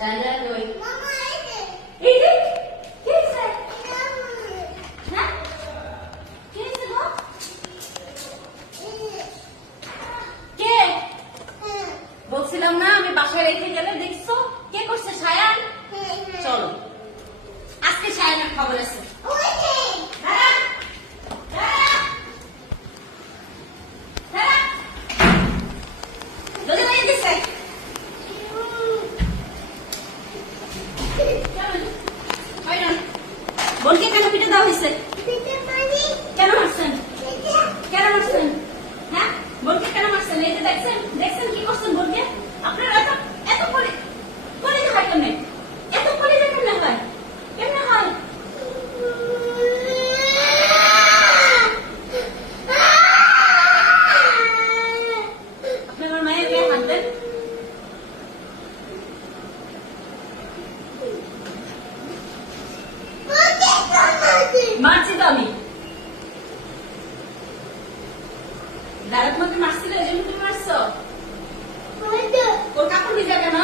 সায়না কই মামা এই যে কি হইছে হ্যাঁ কি হইছে গো কে বলছিলাম না আমি বাসায় রেখে গেলে দেখছো কে করছে সায়ান চলো আজকে সায়ানের খবর আছে বোনকে কেন পিঠে দেওয়া হয়েছে কেন মারছেন কেন মারছেন হ্যাঁ বোনকে কেন মারছেন এই যে দেখছেন দেখছেন কি করছেন বোনকে আপনারা এত এত করে করে হয় কেমনে এত করে কেমনে হয় কেমনে হয় আপনি আমার মায়ের গায়ে হাত দেন মারছি তো আমি দাদা তোমাকে মারছিল এই জন্য তুমি মারছো ওর কাপড় ভিজা কেন